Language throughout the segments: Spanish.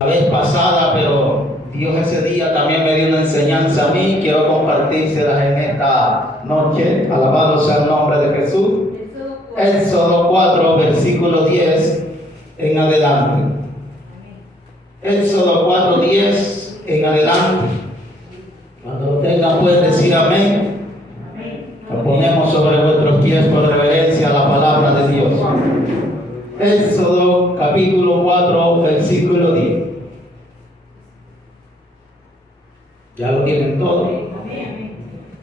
La vez pasada, pero Dios ese día también me dio una enseñanza a mí. Quiero compartírselas en esta noche. Alabado sea el nombre de Jesús. Éxodo 4, versículo 10 en adelante. Éxodo 4, 10 en adelante. Cuando lo tengan pueden decir amén. Nos ponemos sobre vuestros pies por reverencia a la palabra de Dios. Éxodo capítulo 4, versículo 10. Ya lo tienen todo.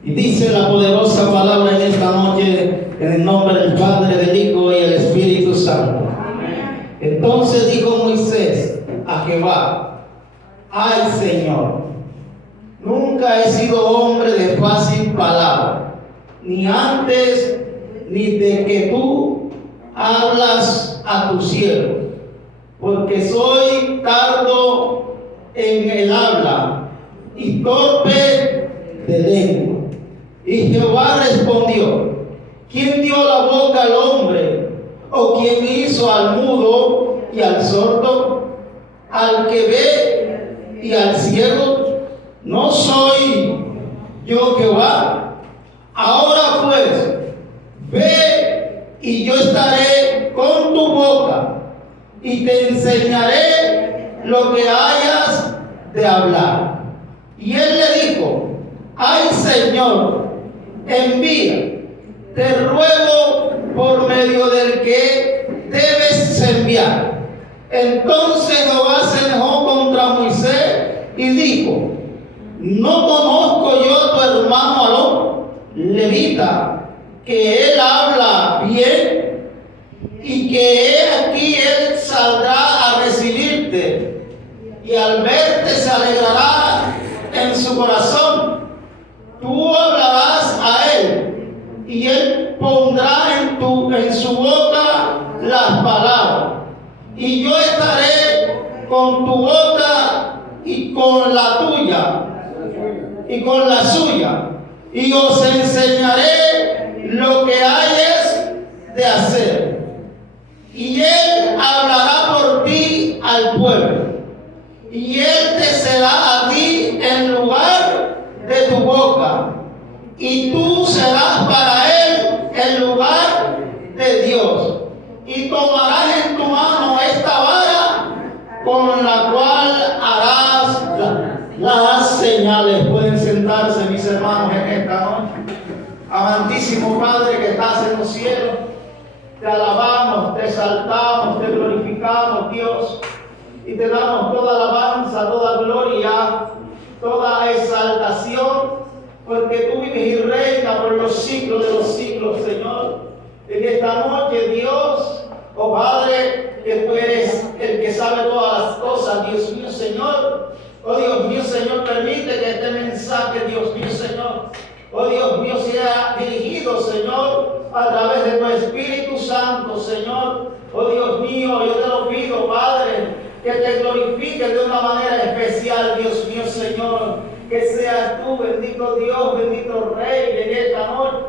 Y dice la poderosa palabra en esta noche, en el nombre del Padre, del Hijo y del Espíritu Santo. Entonces dijo Moisés a Jehová: ay, Señor, nunca he sido hombre de fácil palabra, ni antes ni de que tú hablas a tu siervo, porque soy tardo en el habla y torpe de lengua. Y Jehová respondió: ¿quién dio la boca al hombre? ¿O quién hizo al mudo y al sordo, al que ve y al ciego? ¿No soy yo Jehová? Ahora pues, ve y yo estaré con tu boca y te enseñaré lo que hayas de hablar. Y él le dijo: ay, Señor, envía, te ruego por medio del que debes enviar. Entonces Jehová se enojó contra Moisés y dijo: ¿no conozco yo a tu hermano Aarón, levita, que él habla bien, y que he aquí él saldrá a recibirte, y al verte se alegrará en su corazón? Tú hablarás a él, y él pondrá en su boca las palabras, y yo estaré con tu boca y con la tuya y con la suya, y os enseñaré lo que hayas de hacer. Y él hablará por ti al pueblo, y él te será a ti en lugar de tu boca, y tú serás para él el lugar de Dios. Y tomarás en tu mano esta vara con la cual harás las señales. Pueden sentarse, mis hermanos, en esta noche. Amantísimo Padre que estás en los cielos, te alabamos, te exaltamos, te glorificamos, Dios, y te damos toda alabanza, toda gloria, toda exaltación, porque tú vives y reinas por los siglos de los siglos, Señor. En esta noche, Dios, oh Padre, que tú eres el que sabe todas las cosas, Dios mío, Señor. Oh Dios mío, Señor, permite que este mensaje, Dios mío, Señor, oh Dios mío, sea dirigido, Señor, a través de tu Espíritu Santo, Señor. Oh Dios mío, yo te lo pido, Padre, que te glorifiques de una manera especial, Dios mío, Señor. Que seas tú, bendito Dios, bendito Rey, en esta noche.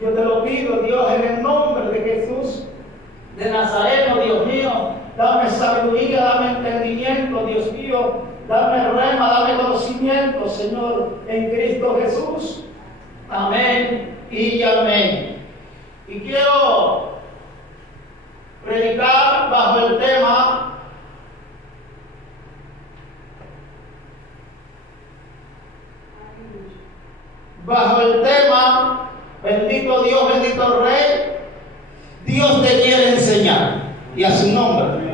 Yo te lo pido, Dios, en el nombre de Jesús de Nazareno, Dios mío. Dame sabiduría, dame entendimiento, Dios mío. Dame rema, dame conocimiento, Señor, en Cristo Jesús. Amén y amén. Y quiero predicar bajo el tema bendito Dios, bendito Rey, Dios te quiere enseñar, y a su nombre.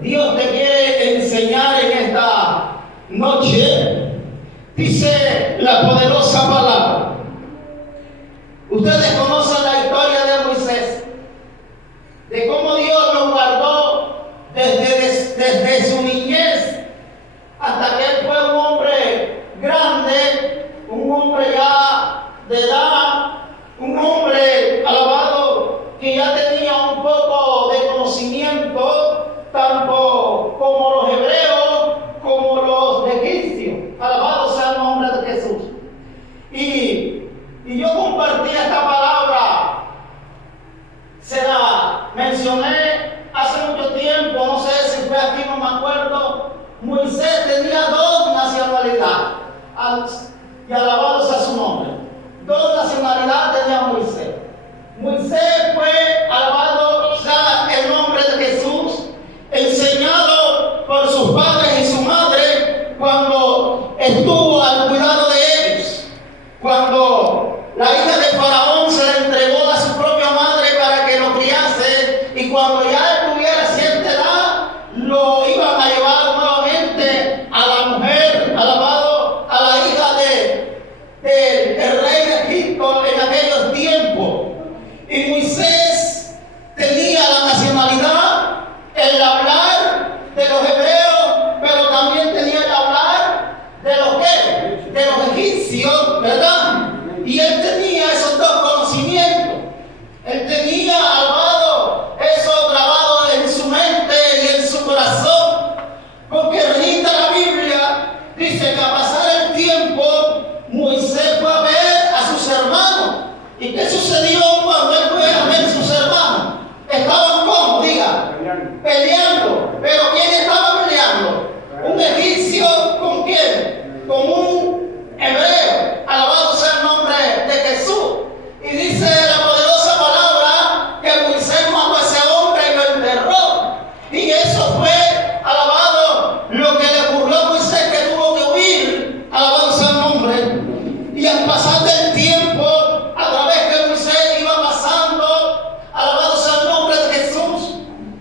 Dios te quiere enseñar en esta noche. Dice la poderosa palabra. Ustedes conocen la historia de Moisés, de cómo Dios lo guardó desde su niñez hasta que él fue un hombre grande, un hombre ya de edad, un hombre, alabado tenía dos nacionalidades. Y alabados a su nombre. Dos nacionalidades tenía Moisés. Moisés fue alabado ya el nombre de Jesús, enseñado por sus padres y su madre cuando estuvo al cuidado de ellos. Cuando la hija de Faraón se le entregó a su propia madre para que lo criase, y cuando ya él tuviera cierta edad, lo iban a llevar nuevamente a la mujer, alabado, a la hija del rey de Egipto en aquellos tiempos. Y Moisés tenía la nacionalidad, el hablar de los hebreos, pero también tenía el hablar de los ¿qué? De los egipcios, ¿verdad? Y él tenía esos dos conocimientos. Él tenía, alabado, eso grabado en su mente y en su corazón. Porque rita la Biblia, dice que a pasar el tiempo, Moisés fue a ver a sus hermanos. ¿Y qué sucedió cuando él fue a ver a sus hermanos? Estaban como, diga, peleando. ¿Pero quién estaba peleando? ¿Un egipcio con quién? Con un hebreo. Alabado sea el nombre de Jesús. Y dice la poderosa palabra que Moisés mató a ese hombre y lo enterró. Y eso fue, alabado, lo que le ocurrió a Moisés, que tuvo que huir. Alabado sea el nombre. Y al pasar del tiempo, a través que Moisés iba pasando, alabado sea el nombre de Jesús,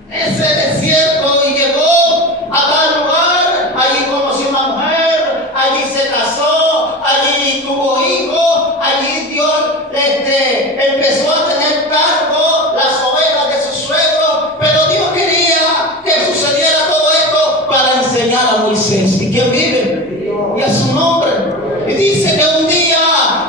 ese desierto, y llegó a tal lugar, allí conoció una mujer, allí se casó, allí tuvo hijos, allí Dios empezó a tener cargo las ovejas de su suegro, pero Dios quería que sucediera todo esto para enseñar a Moisés. ¿Y quién vive? Y a su nombre. Y dice que un día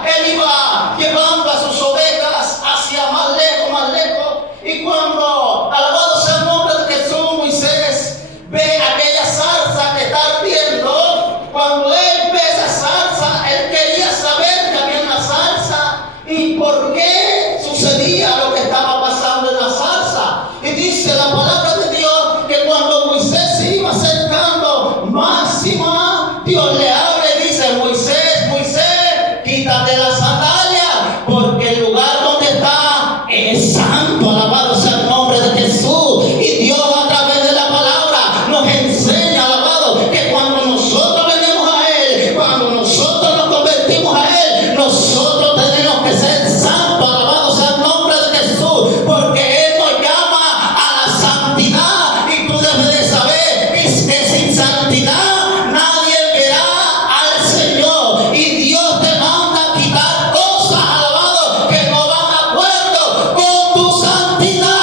él iba llevando a sus ovejas hacia más lejos, y cuando, alabado sea el nombre de Jesús, Moisés ve aquella zarza que está ardiendo. Cuando él ve esa zarza, él quería saber que había una zarza y por qué sucedía lo que estaba pasando en la zarza. Y dice la palabra de Dios que cuando Moisés se iba acercando más y más, Dios le habla y dice: Moisés, Moisés, quítate la sandalia, porque el lugar donde está es santo. Alabado sea el nombre de Jesús. Y Dios, a través de la palabra, nos enseña, alabado, que cuando nosotros venimos a Él, cuando nosotros nos convertimos a Él, nosotros tenemos que ser santos. Alabado sea el nombre de Jesús, porque Él nos llama a la santidad. Y tú debes de saber que sin santidad nadie verá al Señor. Y Dios te manda a quitar cosas, alabado, que no van de acuerdo con tu santidad.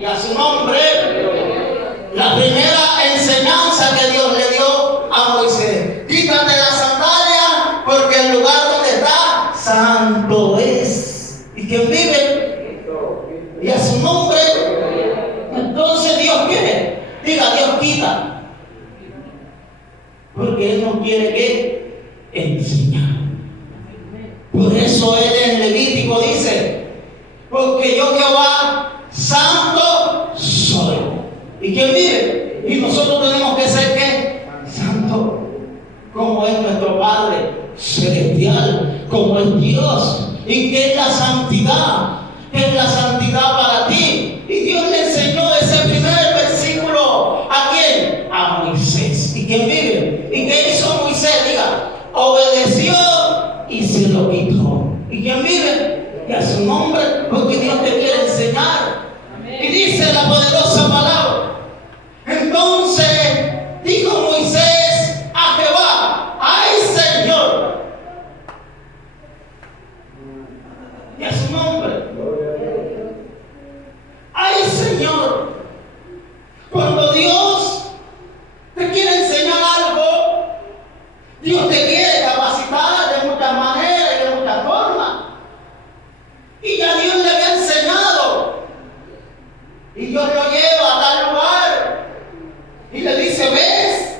Y a su nombre, la primera enseñanza que Dios le dio a Moisés: quítate la sandalia, porque el lugar donde está santo es. ¿Y quién vive? Y a su nombre. Entonces Dios quiere, diga, Dios quita, porque Él no quiere que enseñar. Por eso Él en Levítico dice: porque yo, Jehová, santo soy. ¿Y quién vive? Y nosotros tenemos que ser ¿qué? Santo, como es nuestro Padre celestial, como es Dios. ¿Y qué es la santidad? ¿Qué es la santidad para ti? Y Dios le enseñó ese primer versículo ¿a quién? A Moisés. ¿Y quién vive? ¿Y qué hizo Moisés? Diga, obedeció y se lo quitó. ¿Y quién vive? Y a su nombre, porque Dios te quiere enseñar. Y dice la poderosa palabra: entonces dijo Moisés a Jehová: ¡ay, Señor! Y a su nombre: ¡ay, Señor! Cuando Dios te quiere enseñar algo, Dios te quiere capacitar de muchas maneras y de muchas formas. Y ya Dios le había enseñado. Y Dios lo lleva a tal lugar y le dice: ves,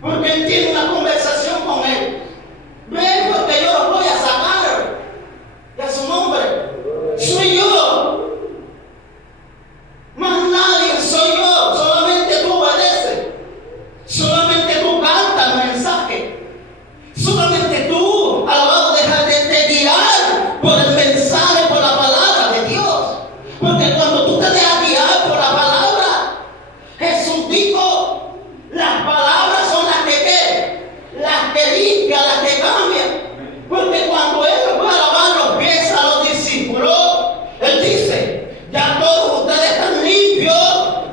porque Él tiene una conversación con él. Ves, porque yo los voy a sacar. Y a su nombre: soy yo. Más nadie, soy yo. Solamente tú obedeces. Solamente dijo, las palabras son las que ¿qué? Las que limpian, las que cambian. Porque cuando Él fue a lavar los pies a los discípulos, Él dice, ya todos ustedes están limpios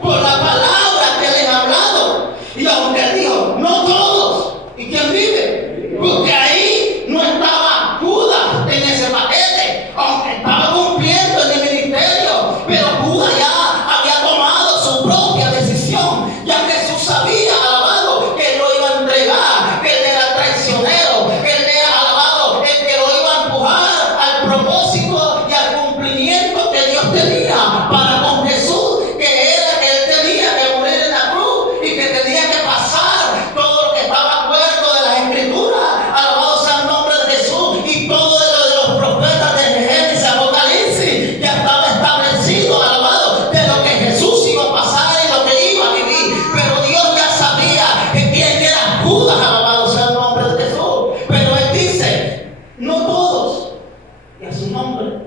por la palabra que les he hablado. Y aunque Él dijo, no todos, ¿y quién vive? Porque ahí no estaba Judas en ese paquete, aunque estaba cumpliendo el ministerio, pero Judas ya había tomado su propia decisión. Ya Jesús sabía, alabado, que lo iba a entregar, que Él era traicionero, que Él era, alabado, el que lo iba a empujar al propósito y al cumplimiento que Dios tenía para con Jesús, que era que Él tenía que morir en la cruz y que tenía que pasar todo lo que estaba acuerdo de las Escrituras. Alabado sea el nombre de Jesús, y todo de los profetas de Génesis, Apocalipsis, ya estaba establecido, alabado, de lo que Jesús iba a pasar y lo que iba a vivir. Pero Dios ya sabía que quién era Judas, alabado sea el nombre de Jesús. Pero Él dice, no todos, y a su nombre,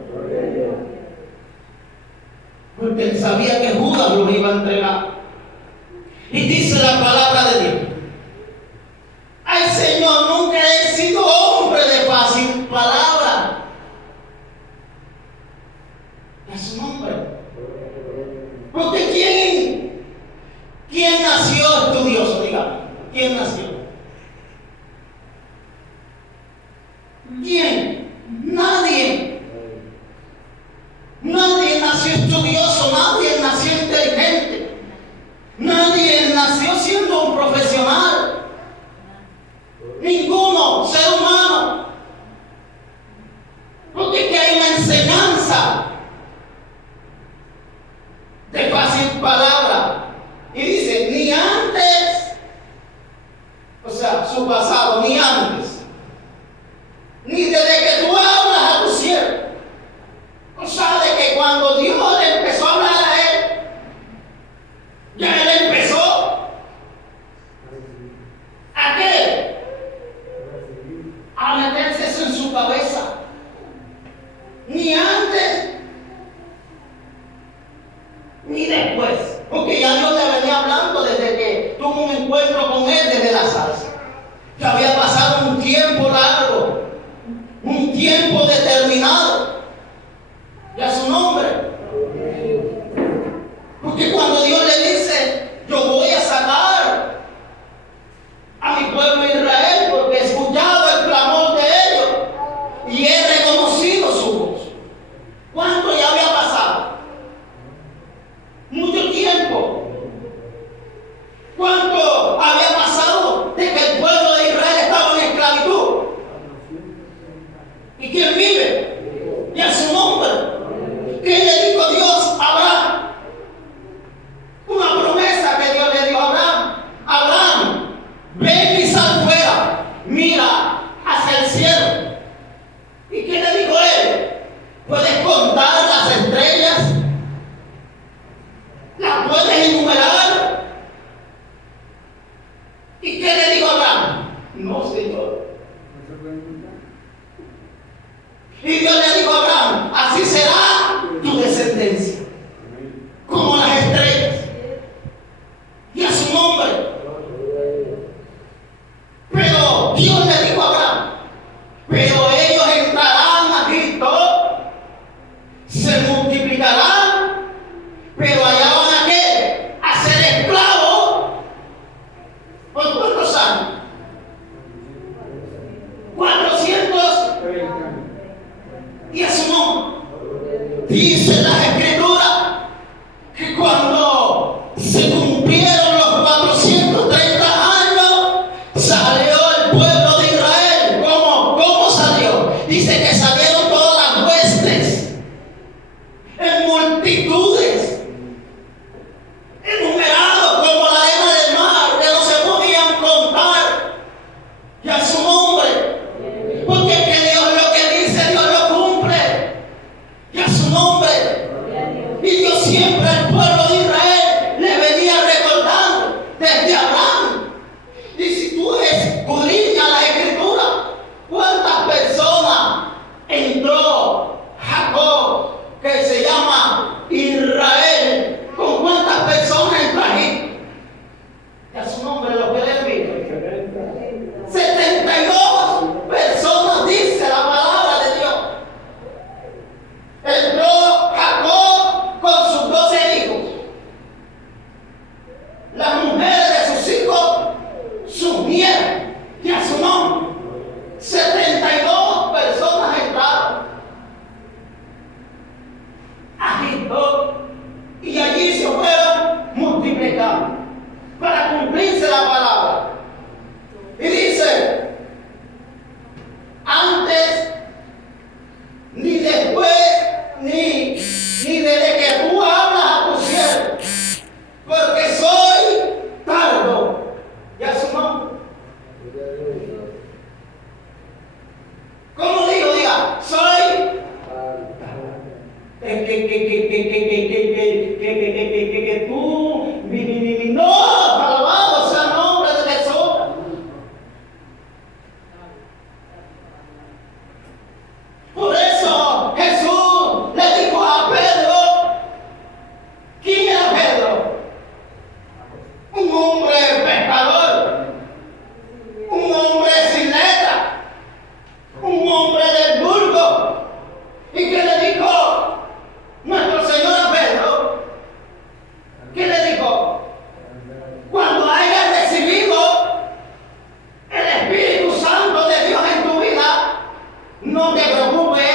porque Él sabía que Judas lo iba a entregar. Y dice la palabra de Dios, ay Señor, nunca he sido hombre de fácil palabra. A su nombre. Porque ¿quién nació estudioso? Dígame, ¿quién nació? ¿Quién? Nadie. Nadie nació estudioso, nadie nació inteligente, nadie nació siendo un profesional. Ninguno, ser humano. Porque que hay una enseñanza de fácil palabra. Y dice, ni antes, o sea, su pasado, ni antes, ni desde que tú hablas a tu siervo. O sea, de que cuando Dios le empezó a hablar a él, ya él empezó ¿a qué? A meterse eso en su cabeza. Ni antes ni después, porque ya Dios le venía hablando desde que tuvo un encuentro con él desde la salsa. Que había pasado un tiempo largo, un tiempo determinado. Y a su nombre. Porque cuando Dios le dice, yo voy a sacar a mi pueblo Israel, porque he escuchado el clamor de ellos y he reconocido su voz. ¿Cuánto ya había pasado? Mucho tiempo. ¿Cuánto había pasado de que el pueblo de Israel estaba en esclavitud? ¿Y quién vive? Y a su nombre. ¿Qué le dijo Dios a Abraham? Una promesa que Dios le dio a Abraham. Abraham, ven y sal fuera, mira hacia el cielo. ¿Y qué le dijo él? ¿Puedes contar las estrellas? ¿Las puedes enumerar? ¿Y qué le dijo Abraham? No, Señor. Y Dios le dijo a Abraham, así será tu descendencia, como las estrellas. Y a su nombre. Pero Dios le dijo a Abraham, pero ellos entrarán a Egipto, se multiplicarán, pero allá van a ¿qué? A ser esclavos. ¿Por cuántos años? 400. Y hombre pescador, un hombre sin letra, un hombre del vulgo. ¿Y qué le dijo nuestro Señor a Pedro? ¿Qué le dijo? Cuando hayas recibido el Espíritu Santo de Dios en tu vida, no te preocupes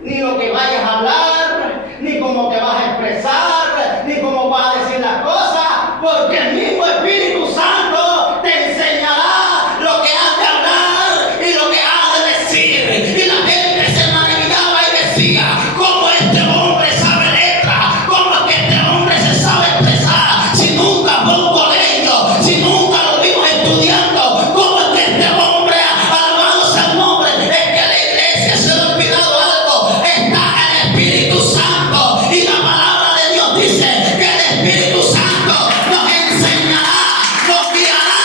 ni lo que vayas a hablar, ni cómo te vas a expresar, ni cómo vas a decir las cosas, porque el mismo Espíritu Santo te enseñará lo que has de hablar y lo que has de decir. Y la gente se maravillaba y decía: ¿cómo este hombre sabe letra? ¿Cómo es que este hombre se sabe expresar? Si nunca fue un colegio, si nunca lo vimos estudiando, ¿cómo es que este hombre, alabado sea el nombre? Es que la iglesia se le ha olvidado algo. Está el Espíritu Santo, y la palabra de Dios dice que el Espíritu Santo nos enseñará, nos guiará.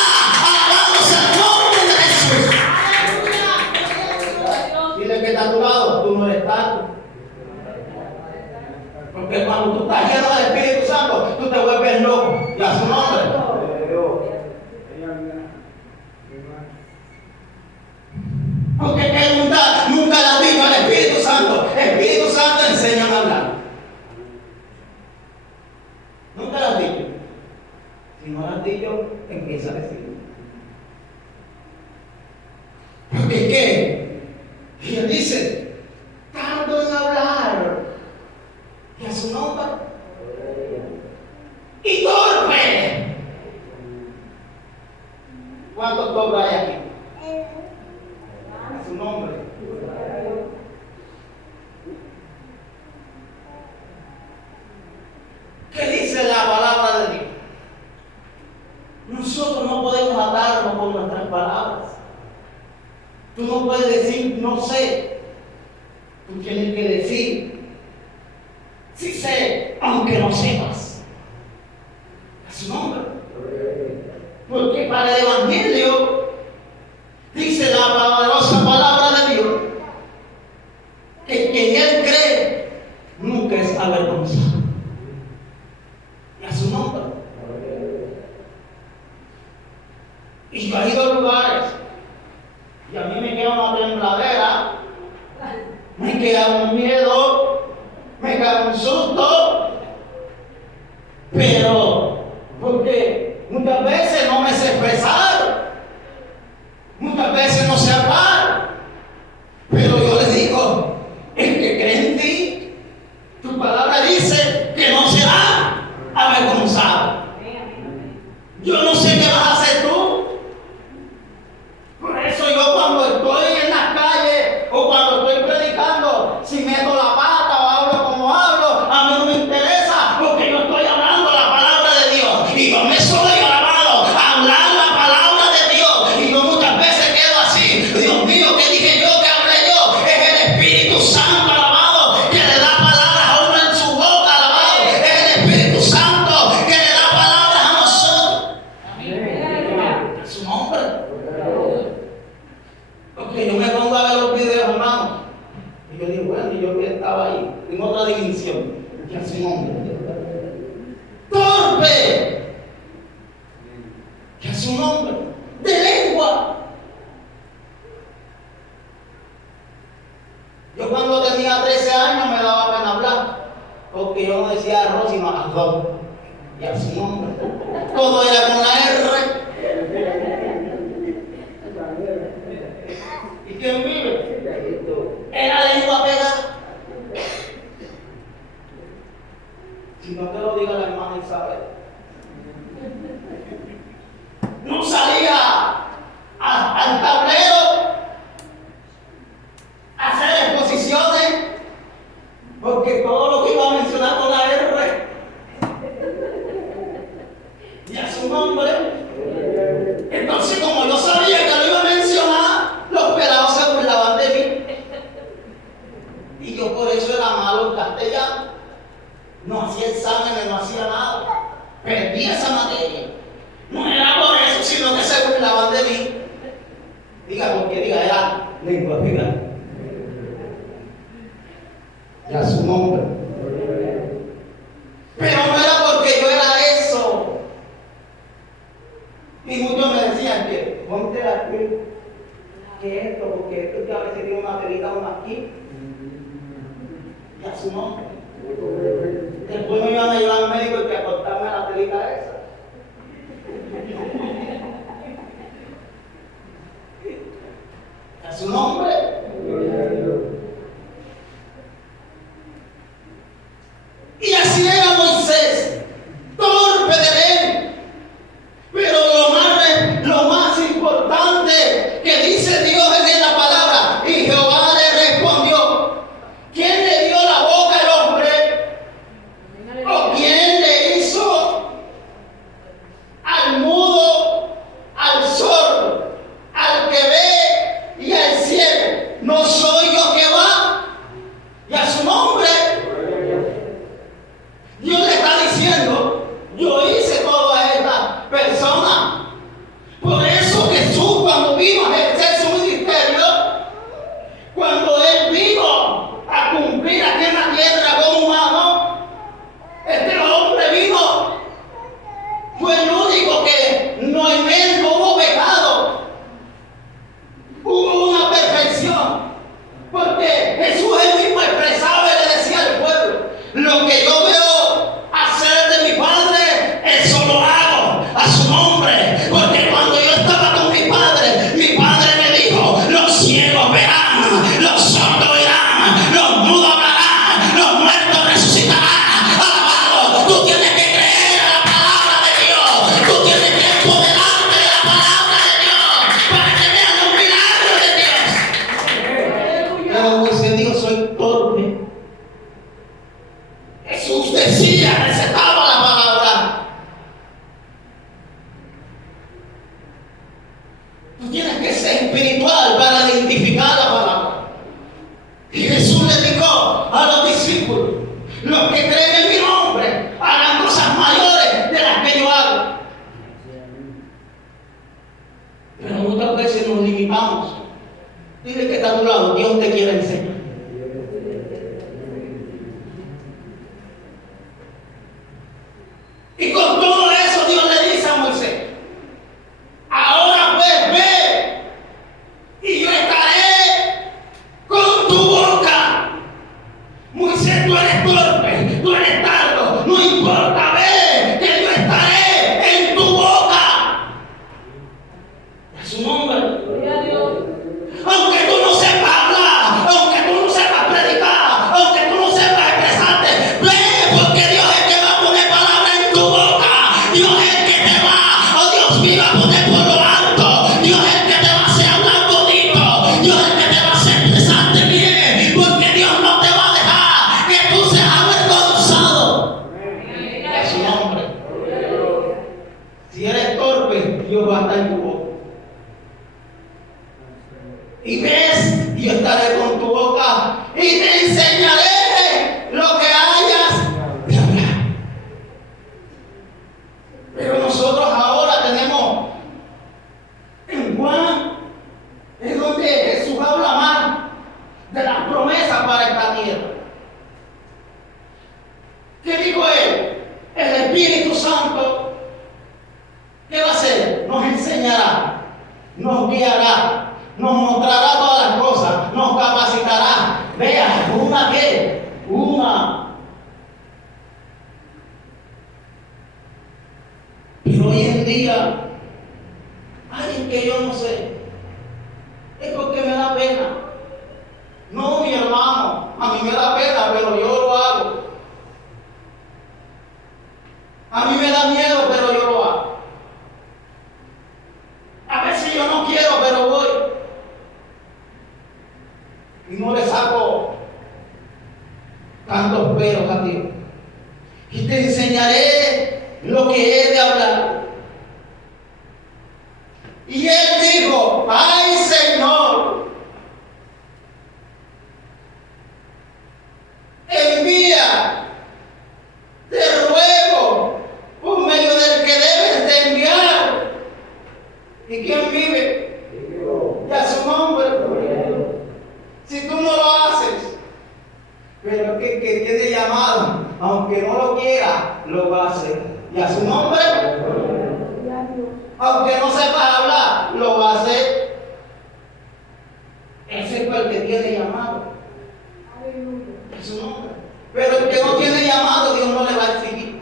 Alabado sea el nombre de Jesús. Dile que está a tu lado, tú no eres tanto. Porque cuando tú estás lleno del Espíritu Santo, tú te vuelves loco. Y a su nombre. Porque que nunca le has dicho al Espíritu Santo: Espíritu Santo, enséñame a hablar. Nunca lo has dicho. Si no lo has dicho, empieza a decirlo. Porque ¿qué? Y él dice: tardo en hablar. Y a su nombre. Y torpe. ¿Cuántos torpes hay aquí? A su nombre. ¿Qué dice la palabra de Dios? Nosotros no podemos atarnos con nuestras palabras. Tú no puedes decir no sé. Tú tienes que decir sí sé, aunque no sepas. A su nombre. Porque para el Evangelio dice la poderosa palabra de Dios que quien él cree nunca es avergonzado. Y a su nombre. Y yo he ido a lugares y a mí me queda una tembladera, me queda un miedo, me queda un susto, pero porque muchas veces no me sé expresar, muchas veces no sé hablar, pero yo le digo: el que cree en ti, tu palabra dice que no será avergonzado. Yo no sé qué vas a hacer tú. Por eso yo cuando estoy en las calles o cuando estoy predicando, si meto la pata o hablo como hablo, a mí no me interesa, porque yo estoy hablando la palabra de Dios. Y yo me soy alabado a hablar la palabra de Dios. Y yo muchas veces quedo así: Dios mío, ¿qué dije yo? ¿Qué hablé yo? Es el Espíritu Santo, alabado, que le da palabras a uno en su boca, alabado. Es el Espíritu Santo que le da palabras a nosotros. A su nombre. Porque yo me pongo a ver los videos, hermano, y yo digo: bueno, y yo que estaba ahí, en otra dimensión. Y a su nombre. Torpe. Y a su nombre. De lengua. Yo cuando tenía 13 años me daba pena hablar, porque yo no decía arroz sino arroz. Y a su nombre. Todo era con la R. ¿Y quién vive? Era lengua pegada. Si no te lo diga la hermana Isabel. No salía al tablero a hacer exposiciones, porque todo lo que iba a mencionar con la R. Y a su nombre. Entonces, como yo sabía que lo iba a mencionar, los pelados se burlaban de mí. Y yo por eso era malo en castellano. No hacía exámenes, no hacía nada. Perdí esa materia. No era por eso, sino que se burlaban de mí. Diga, porque diga, era lengua pegada. Y a su nombre. Pero no era porque yo era eso. Y muchos me decían que ponte la cruz, que esto, porque esto que a veces tiene una telita una aquí, y a su nombre. Después me iban a llevar al médico y que acortarme la telita esa. A su nombre. Y así era Moisés, torpe de ver. Pero lo más importante que dice Dios en la palabra, y Jehová le respondió, ¿quién le dio la boca al hombre? ¿O quién le hizo al mudo, al sordo, al que ve y al ciego? ¿No soy yo Jehová? Y a su nombre Dios le está diciendo, yo hice toda esta persona. Por eso Jesús, cuando vino a ejercer su ministerio, cuando Él vino a cumplir aquí en la tierra como humano, este hombre vino, fue el único que no en Él no hubo pecado, hubo una perfección, porque Jesús él mismo expresaba y le decía al pueblo, lo que yo veo hacer de mi Padre, eso lo hago a su nombre, porque cuando yo estaba con mi Padre me dijo, los ciegos verán, los sordos oirán, los mudos hablarán, los muertos resucitarán. Alabado, tú tienes que creer a la palabra de Dios, tú tienes que empoderarte de la palabra de Dios para que veas los milagros de Dios. Pero Moisés dijo, soy torpe. Jesús decía, recetaba la palabra. Tú tienes que ser espiritual para identificar la palabra. Y Jesús le dijo a los discípulos, los que creen en mi nombre harán cosas mayores de las que yo hago. Pero muchas veces nos limitamos. Dile que está a tu lado, Dios te quiere enseñar. Y con todo eso Dios le dice a Moisés, ahora pues ve y yo estaré con tu boca. Moisés, tú eres torpe, tú eres tardo, no importa, ve que yo estaré en tu boca. A su nombre. Aunque tú no sepas hablar, aunque tú no sepas predicar, aunque tú no sepas expresarte, ve porque Dios es el que va a poner palabras en tu boca. Dios es el que te va, oh Dios mío, a poner por lo alto. Dios es el que te va a hacer hablar bonito. Dios es el que te va a hacer expresarte bien, porque Dios no te va a dejar que tú seas avergonzado. Es su nombre. Si eres torpe, Dios va a estar en tu boca. Y ves, yo estaré con tu boca y te enseñaré lo que hayas de hablar. Pero nosotros ahora tenemos en Juan, es donde Jesús habla más de las promesas para esta tierra. ¿Qué dijo él? El Espíritu Santo, ¿qué va a hacer? Nos enseñará, nos guiará, nos mostrará todas las cosas, nos capacitará. Vea, una que, una. Pero hoy en día, alguien que yo no sé, es porque me da pena. No, mi hermano, a mí me da pena, pero yo lo hago. A mí me da miedo, pero yo lo hago. A veces yo no quiero, pero voy. Y no le saco tantos peros a Dios. Y te enseñaré lo que he de hablar. Y él dijo, ay Señor, envía, te ruego, por medio del que debes de enviar. ¿Y quién vive? Y a su nombre. Si tú no lo haces, pero que tiene llamado, aunque no lo quiera, lo va a hacer. Y a su nombre. Aunque no sepa hablar, lo va a hacer. Ese es el que tiene llamado. Es su nombre. Pero el que no tiene llamado, Dios no le va a exigir.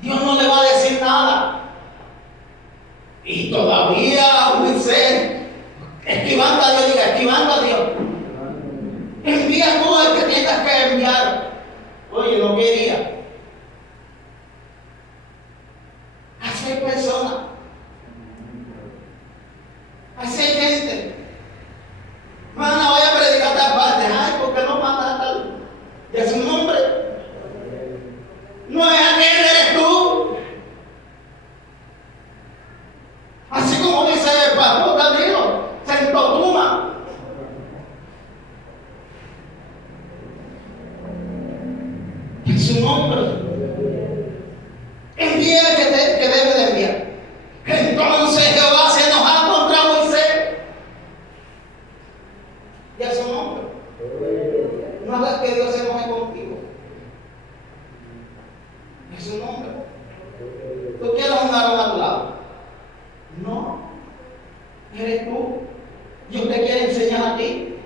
Dios no le va a decir nada. Y todavía Moisés, esquivando a Dios, diga, esquivando a Dios. Envía tú al que tengas que enviar. Oye, no quería. Así hay personas. Así hay gente. Mana, voy a predicar tal parte. Ay, ¿por qué no mandas a tal? Y es un nombre. No es aquel, eres tú. Así como dice el pastor Danilo, se entotuma. Es un hombre. Envía el que debe de enviar. Entonces Jehová se enojó contra Moisés. Y es un hombre. No hagas que Dios se enoje contigo. Es un hombre. ¿Tú quieres un varón a tu lado? No. Eres tú. Dios te quiere enseñar a ti.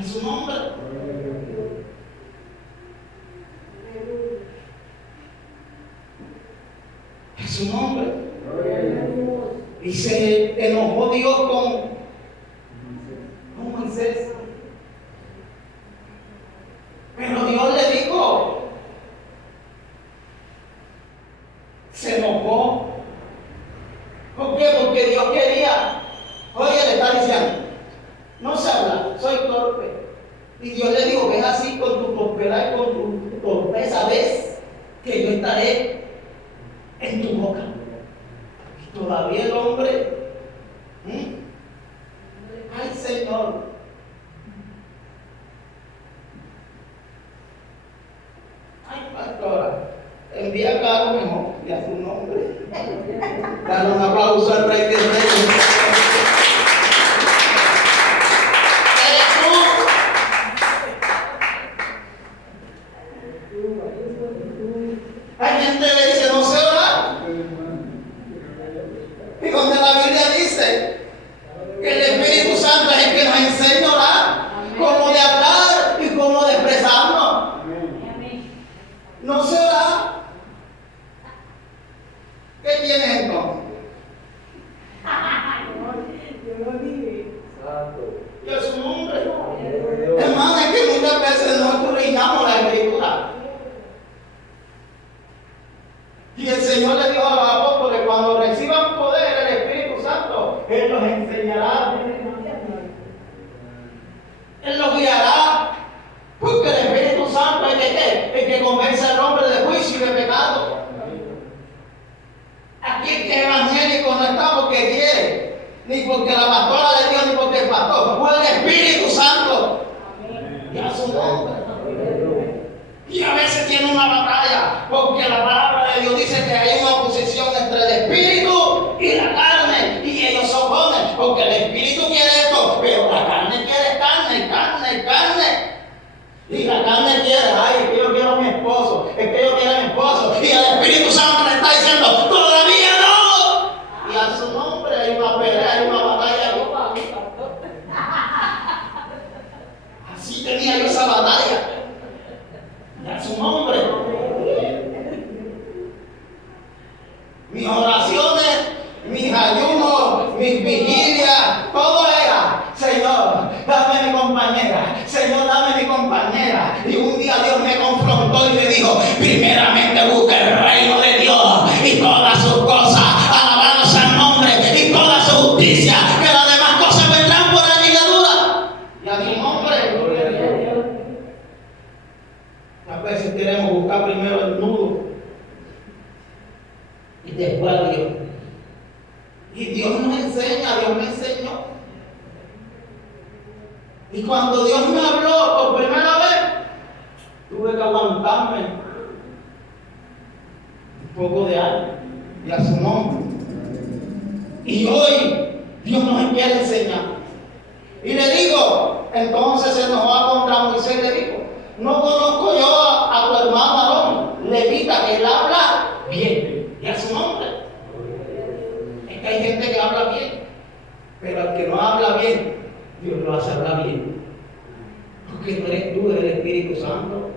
Es un hombre. Es su nombre. Y se enojó Dios con Moisés. Pero Dios le dijo, se enojó. ¿Por qué? Porque Dios quería. Oye, le está diciendo, no se habla, soy torpe. Y Dios le dijo, ves así con tu torpedad y con tu torpeza, ves que yo estaré en tu boca. Y todavía el hombre, ay Señor, ay pastora, envía a Carlos mejor y a su nombre. Dale un aplauso al Rey de Reyes. Hay gente que le dice, no sé orar. Y donde la Biblia dice que el Espíritu Santo es el que nos enseña a orar, cómo de hablar y cómo de expresarnos. No sé orar. ¿Qué tienes entonces? Y es su nombre. Hermano, es que muchas veces no escudriñamos la Escritura. Y el Señor le dijo a los apóstoles, cuando reciban poder el Espíritu Santo, Él los enseñará. Él los guiará. Porque el Espíritu Santo es el que convence al hombre de juicio y de pecado. Aquí el que es evangélico no está porque quiere, ni porque la pastora de Dios, ni porque el pastor. Fue el Espíritu Santo. Y a su nombre. Y a veces tiene una batalla, porque la palabra de Dios dice que hay una oposición entre el espíritu y la carne, y ellos se oponen, porque el espíritu quiere esto, pero la carne quiere carne. Y la carne quiere, ay, es que yo quiero a mi esposo, es que yo quiero a mi esposo, y el Espíritu Santo le está diciendo, todavía no. Y a su nombre hay una pelea, hay una batalla. Así tenía yo esa batalla. Y a su nombre. Mis oraciones, mis ayunos, mis vigilias, todo era, Señor, dame mi compañera, Señor, dame mi compañera. Y un día Dios me confrontó y me dijo, primeramente busca el reino de Dios y todas sus cosas, alabados al nombre y toda su justicia, que las demás cosas vendrán por añadidura. Y a su nombre. A veces queremos buscar primero el nudo y después a Dios. Y Dios nos enseña, Dios me enseñó. Y cuando Dios me habló por primera vez, tuve que aguantarme un poco de algo y a su nombre. Y hoy Dios nos quiere enseñar. Y le digo, entonces se enojó contra Moisés y le dijo, no conozco yo a tu hermano Aarón, levita, que él habla bien. Y a su nombre. Es que hay gente que habla bien, pero al que no habla bien, Dios lo hace hablar bien. Porque no eres tú, eres el Espíritu Santo.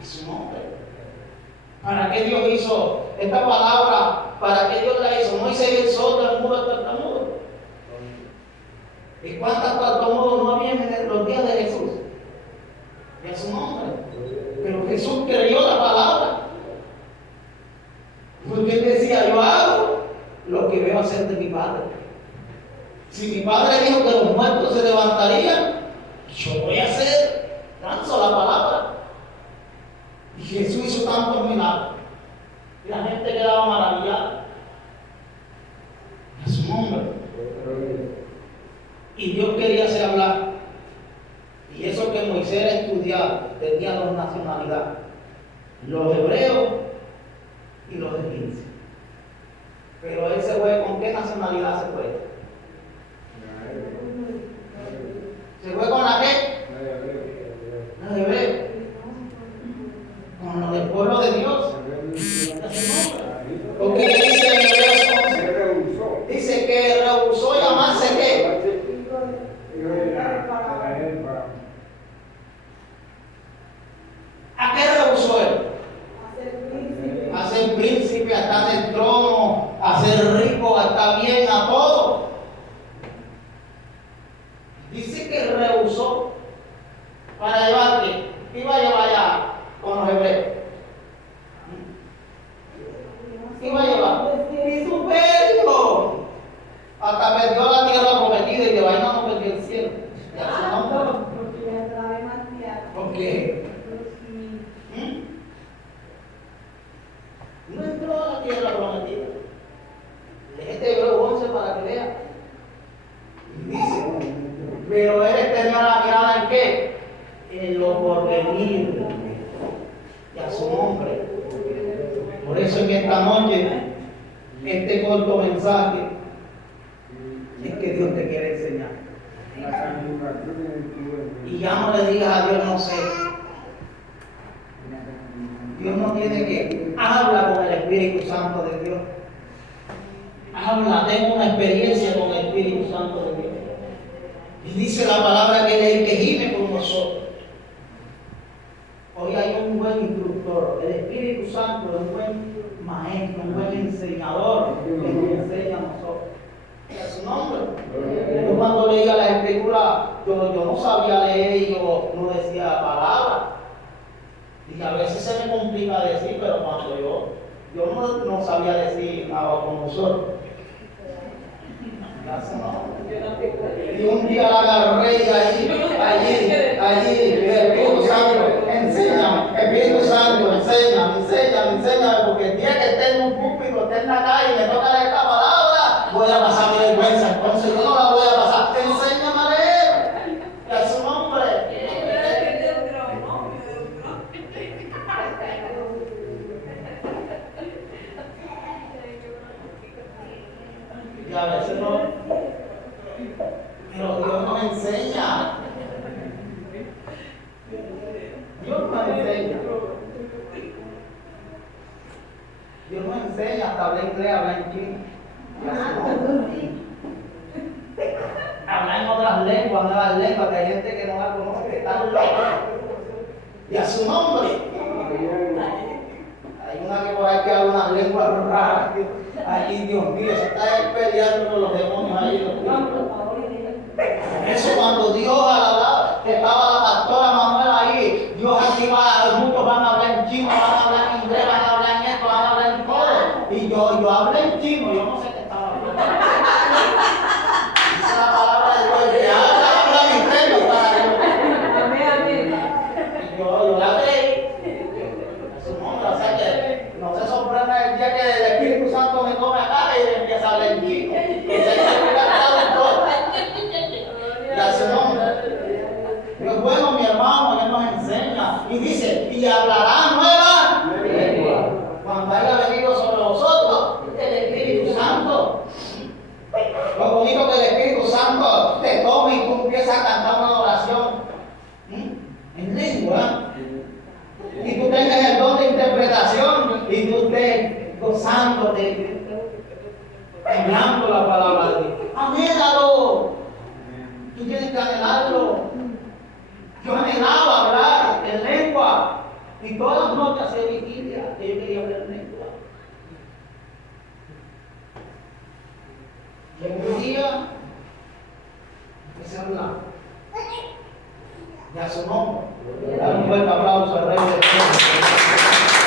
A su nombre. ¿Para qué Dios hizo esta palabra? ¿Para qué Dios la hizo? Moisés y el sordo, el mudo, el tartamudo. ¿Y cuántos tartamudos no habían en los días de Jesús? Y a su nombre. Pero Jesús creyó la palabra. Porque él decía, yo hago lo que veo hacer de mi Padre. Si mi Padre dijo que los muertos se levantarían, yo voy a hacer, lanzo la palabra. Y Jesús hizo tantos milagros. Y la gente quedaba maravillada. A su nombre. Y Dios quería hacer hablar. Y eso que Moisés estudiaba, tenía dos nacionalidades. Los hebreos y los egipcios. Pero él se fue, ¿con qué nacionalidad se fue? ¿Se fue con la qué? Los hebreos. Con los del pueblo de Dios. Porque dice en Hebreos 11, dice que rehusó llamarse ¿qué? ¿A qué rehusó él? A ser príncipe, a estar en el trono, a ser rico, a estar bien, a todo. Dice que rehusó para llevar ¿qué? Iba a llevar ya con los hebreos. ¿Qué iba a llevar? ¡Vituperio! Hasta perdió la tierra prometida y de vaina no perdió el cielo. ¿Por qué? No entró a la tierra prometida. Léete Hebreos 11 para que vea. Dice, pero él tenía la mirada ¿en qué? En lo porvenir y a su nombre. Por eso en esta noche, este corto mensaje es que Dios te quiere enseñar. Y ya no le digas a Dios no sé. Dios no tiene que habla con el Espíritu Santo de Dios. Habla, tengo una experiencia con el Espíritu Santo de Dios. Y dice la palabra que Él es el que gime con nosotros. Hoy hay un buen instructor. El Espíritu Santo es un buen maestro, un buen enseñador que nos enseña a nosotros. ¿Es su nombre? Yo cuando leía la Escritura, yo no sabía leer y yo no decía palabras. Y a veces se me complica decir, pero cuando yo no sabía decir nada con nosotros. Y un día la agarré y allí, el Espíritu Santo, enséñame, Espíritu Santo, enséñame, porque el día que esté en un púlpito, esté en la calle y me toca leer esta palabra, voy a pasar mi vergüenza, entonces yo no la voy a pasar, enséñame a leer, y a su nombre. Y a veces no, pero Dios nos enseña. Dios nos enseña. Dios nos enseña hasta hablar inglés, hablar en chino. Hablar en otras lenguas, nuevas lenguas, que hay gente que no la conoce, que están locos. Y a su nombre. Hay una que por ahí que habla unas lenguas raras. Allí, Dios mío, se está peleando con los demonios ahí. Eso cuando Dios hablaba, estaba la pastora Manuela ahí, Dios activa, muchos van a hablar en chino, van a hablar en inglés, van a hablar en esto, van a hablar en todo. Y yo hablé en chino, yo no sé qué estaba hablando. Dice la palabra de Dios, que habla en inglés, y yo la creí. Es su nombre, o sea que no se sorprenda el día que el Espíritu Santo me tome acá y empieza a hablar en chino. Y a su nombre. Dios bueno, mi hermano, Él nos enseña. Y dice, y hablará nueva lengua. Cuando haya venido sobre vosotros el Espíritu Santo. Lo bonito que el Espíritu Santo te tome y tú empiezas a cantar una oración en lengua. Y tú tengas el don de interpretación y tú estés gozándote, hablando la palabra de Dios. Anhélalo. Tú tienes que anhelarlo. Yo anhelaba hablar en lengua y todas las noches hacía vigilia.